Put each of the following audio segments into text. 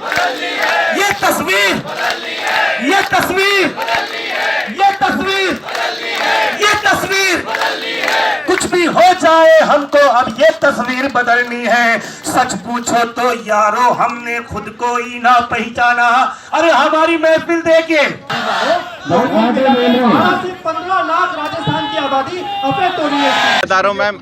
ये तस्वीर, ये तस्वीर, ये तस्वीर, ये तस्वीर, कुछ भी हो जाए हमको अब ये तस्वीर बदलनी है। सच पूछो तो यारो हमने खुद को ही ना पहचाना। अरे हमारी महफिल देखिए, 15 लाख राजस्थान की आबादी अपने तो नहीं है। बता रहा हूँ मैम,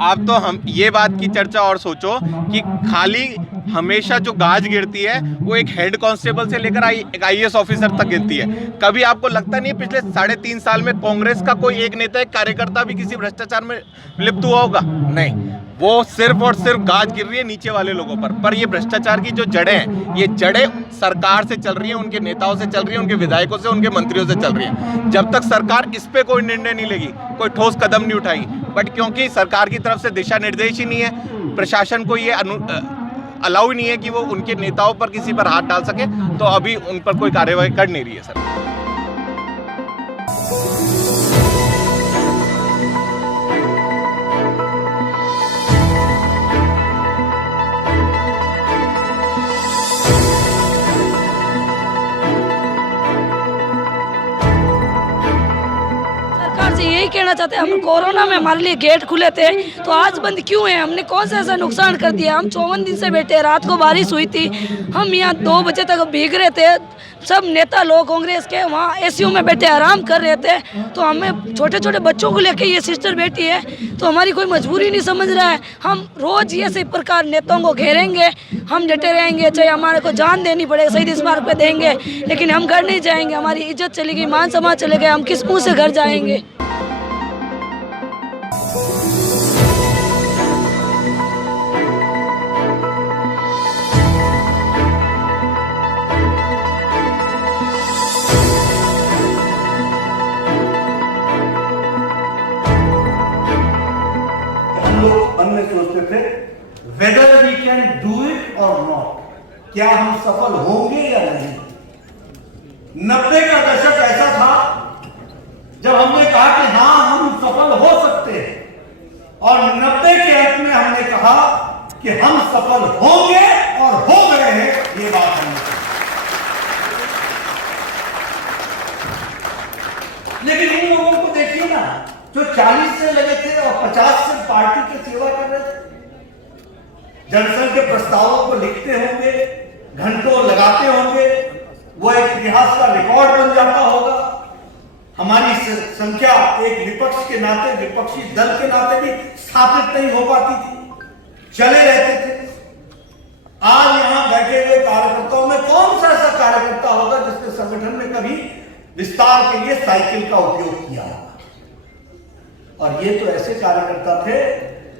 आप तो हम ये बात की चर्चा और सोचो कि खाली हमेशा जो गाज गिरती है वो एक हेड कांस्टेबल से लेकर एक IAS ऑफिसर तक गिरती है। कभी आपको लगता नहीं है पिछले 3.5 साल में कांग्रेस का कोई एक नेता, एक कार्यकर्ता भी किसी भ्रष्टाचार में लिप्त हुआ होगा? नहीं, वो सिर्फ और सिर्फ गाज गिर रही है नीचे वाले लोगों पर ये भ्रष्टाचार की जो जड़ें हैं, ये जड़ें सरकार से चल रही हैं, उनके नेताओं से चल रही हैं, उनके विधायकों से, उनके मंत्रियों से चल रही हैं। जब तक सरकार इस पे कोई निर्णय नहीं लेगी, कोई ठोस कदम नहीं उठाएगी, बट क्योंकि सरकार की तरफ से दिशा निर्देश ही नहीं है, प्रशासन को ये अलाउ ही नहीं है कि वो उनके नेताओं पर किसी पर हाथ डाल सके, तो अभी उन पर कोई कार्रवाई कर नहीं रही है सर। यही कहना चाहते हैं, हम कोरोना में हमारे लिए गेट खुले थे तो आज बंद क्यों है? हमने कौन सा ऐसा नुकसान कर दिया? हम 54 दिन से बैठे, रात को बारिश हुई थी, हम यहाँ 2 बजे तक भीग रहे थे। सब नेता लोग कांग्रेस के वहाँ ACU में बैठे आराम कर रहे थे, तो हमें छोटे छोटे बच्चों को लेके ये सिस्टर बैठी है, तो हमारी कोई मजबूरी नहीं समझ रहा है। हम रोज़ ये इसी प्रकार नेताओं को घेरेंगे, हम डटे रहेंगे, चाहे हमारे को जान देनी पड़े, शहीद स्मारक पे देंगे, लेकिन हम घर नहीं जाएंगे। हमारी इज्जत चली गई, मान सम्मान चले गए, हम किस मुँह से घर जाएंगे? लोग मन में सोचते थे whether we can do it और नॉट, क्या हम सफल होंगे या नहीं। 90 का दशक ऐसा था जब हमने कहा कि हाँ हम सफल हो सकते हैं, और 90 के अंत में हमने कहा कि हम सफल होंगे और हो गए हैं। ये बात हमने, लेकिन इन लोगों को देखिए ना, जो 40 से लगे थे और 50 से पार्टी की सेवा कर रहे थे, जनसंघ के प्रस्तावों को लिखते होंगे, घंटों लगाते होंगे, वो एक इतिहास का रिकॉर्ड बन जाता होगा। हमारी संख्या एक विपक्ष के नाते, विपक्षी दल के नाते भी स्थापित नहीं हो पाती थी, चले रहते थे। आज यहां बैठे हुए कार्यकर्ताओं में कौन सा ऐसा कार्यकर्ता होगा जिसने संगठन में कभी विस्तार के लिए साइकिल का उपयोग किया? और ये तो ऐसे कार्यकर्ता थे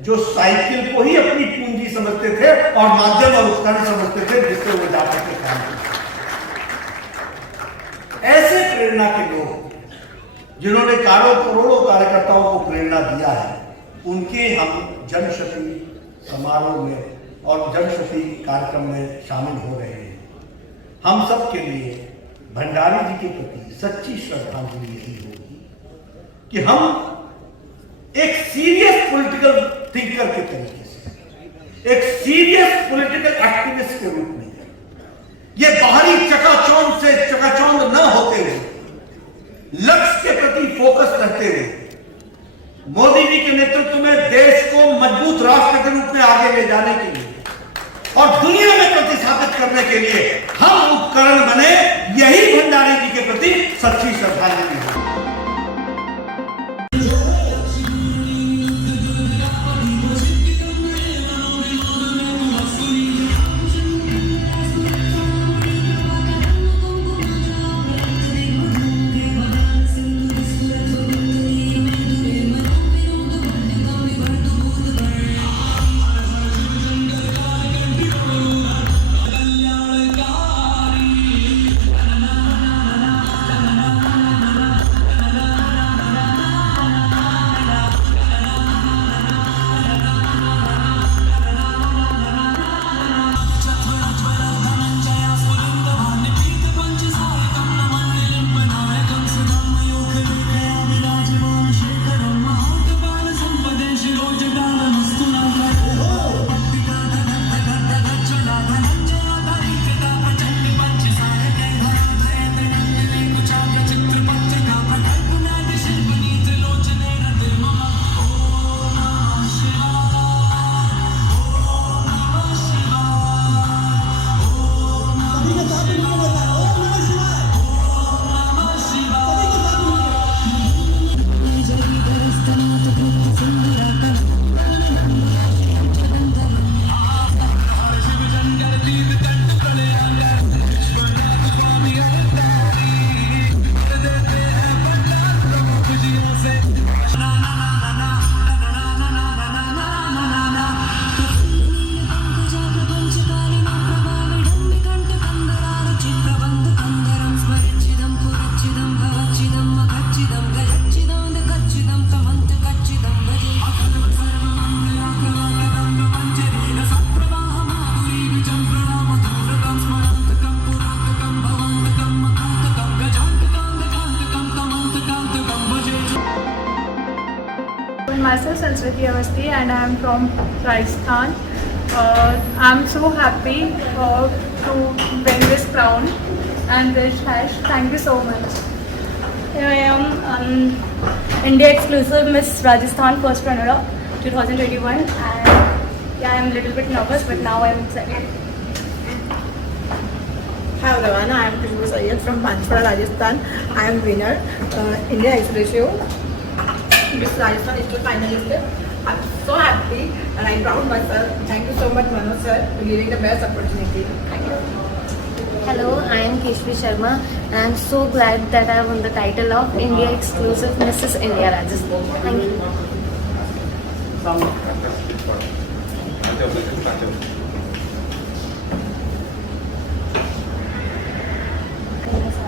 जो साइकिल को ही अपनी पूंजी समझते थे और माध्यम और उपकरण समझते थे जिससे वो जाकर के काम करते। ऐसे प्रेरणा के लोग जिन्होंने करोड़ों कार्यकर्ताओं को प्रेरणा दिया है, उनके हम जनशक्ति समारोह में और जनशक्ति कार्यक्रम में शामिल हो रहे हैं। हम सब के लिए भंडारी जी के प्रति सच्ची श्रद्धांजलि यही होगी कि हम एक सीरियस पॉलिटिकल थिंकर के तरीके से, एक सीरियस पॉलिटिकल एक्टिविस्ट के रूप में, ये बाहरी चकाचौंध से चकाचौंध न होते हुए, लक्ष्य के प्रति फोकस करते हुए, मोदी जी के नेतृत्व में देश को मजबूत राष्ट्र के रूप में आगे ले जाने के लिए और दुनिया में प्रतिस्थापित करने के लिए हम उपकरण बने, यही भंडारी जी के प्रति सच्ची श्रद्धांजलि है। myself Sanskriti Avasti and I am from Rajasthan. I am so happy to win this crown and this hash. Thank you so much. Here I am, India exclusive Miss Rajasthan first runner-up 2021, and yeah, I am a little bit nervous, but now I am excited. Hi everyone, I am Khushbu Sayyed from Panchpara, Rajasthan. I am winner, India exclusive Miss Rajasthan is still finalist. I'm so happy and I'm proud myself. Thank you so much Manoj sir for giving the best opportunity. Thank you. Hello, I am Keshvi Sharma and I am so glad that I won the title of India exclusive Mrs. India Rajasthan. Thank you.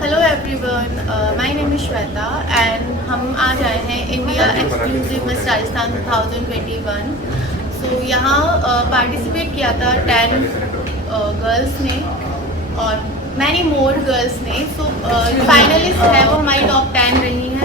Hello everyone, my name is Shweta and हम आज आए हैं India exclusive miss Rajasthan 2021. सो यहाँ participate किया था 10 girls ने और many more girls ने. सो फाइनलिस्ट है वो हमारी टॉप 10 रही हैं.